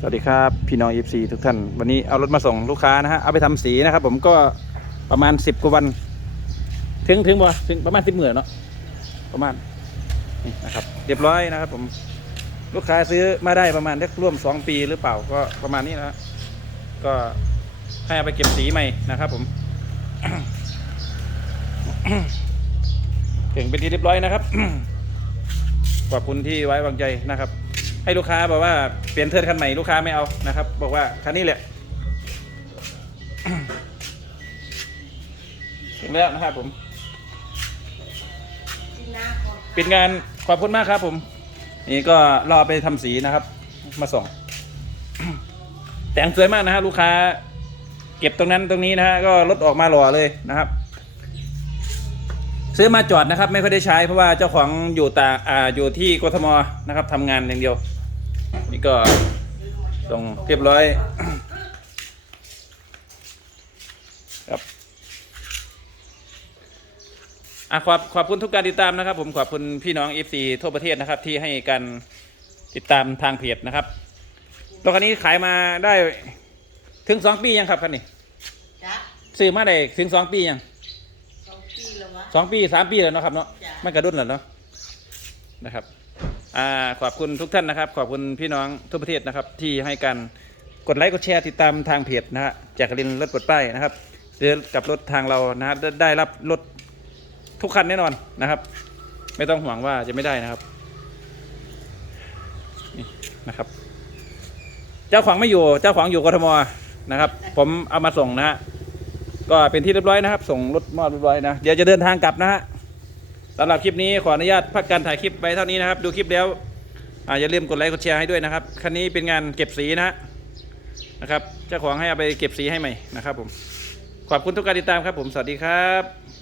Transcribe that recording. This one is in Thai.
สวัสดีครับพี่น้อง FC ทุกท่าน วันนี้เอารถมาส่งลูกค้านะฮะเอาไปทำสีนะครับผมก็ประมาณ 10 กว่าวัน ถึงถึงบ่ถึงประมาณ10หมื่นเนาะประมาณนี่นะครับ เรียบร้อยนะครับ ผมลูกค้าซื้อมาได้ประมาณได้ร่วม 2 ปีหรือเปล่าก็ประมาณนี้นะฮะก็ให้เอาไปเก็บสีใหม่นะครับผมถึงเป็นที่เรียบร้อยนะครับขอบคุณที่ไว้วางใจนะครับ ให้ลูกค้าบอกว่าเปลี่ยนเทิร์นคันใหม่ลูกค้าไม่เอานะครับ บอกว่าคันนี้แหละถึงแล้วนะครับผม ปิดงานขอบคุณมากครับผม นี่ก็รอไปทำสีนะครับ มาส่ง แต่งสวยมากนะฮะลูกค้า เก็บตรงนั้นตรงนี้นะฮะก็รถออกมาหล่อเลยนะครับ ซื้อมาจอดนะครับ ไม่ค่อยได้ใช้เพราะว่าเจ้าของอยู่ตาอ่าอยู่ที่กทมนะครับทำงานอย่างเดียว นี่ก็ตรงเรียบร้อย ครับอะขอบขอบคุณทุกการติดตามนะครับ ผมขอบคุณพี่น้อง FC ทั่วประเทศนะครับ ที่ให้การติดตามทางเพจนะครับรถคันนี้ขายมาได้ถึงสองปียังครับคันนี้จ้ะซื้อมาได้ถึงสองปียังสองปีแล้ววะสองปีสามปีแล้วเนาะครับเนาะจ้ะไม่กระดุนแล้วเนาะนะครับ อ่าขอบคุณทุกท่านนะครับ ขอบคุณพี่น้องทั่วประเทศนะครับ ที่ให้การกดไลค์กดแชร์ติดตามทางเพจนะฮะแจกกรินรถปลดป้ายนะครับเดือกับรถทางเรานะฮะได้ได้รับรถทุกคันแน่นอนนะครับ ไม่ต้องห่วงว่าจะไม่ได้นะครับนี่นะครับ เจ้าของไม่อยู่เจ้าของอยู่กทมนะครับ ผมเอามาส่งนะฮะก็เป็นที่เรียบร้อยนะครับ ส่งรถมอบเรียบร้อยนะเดี๋ยวจะเดินทางกลับนะฮะ สำหรับคลิปนี้ขออนุญาตพักการถ่ายคลิปไปเท่านี้นะครับ ดูคลิปแล้วออย่าลืมกดไลค์กดแชร์ให้ด้วยนะครับ คันนี้เป็นงานเก็บสีนะฮะนะครับเจ้าของให้เอาไปเก็บสีให้ใหม่นะครับผมขอบคุณทุกการติดตามครับผมสวัสดีครับ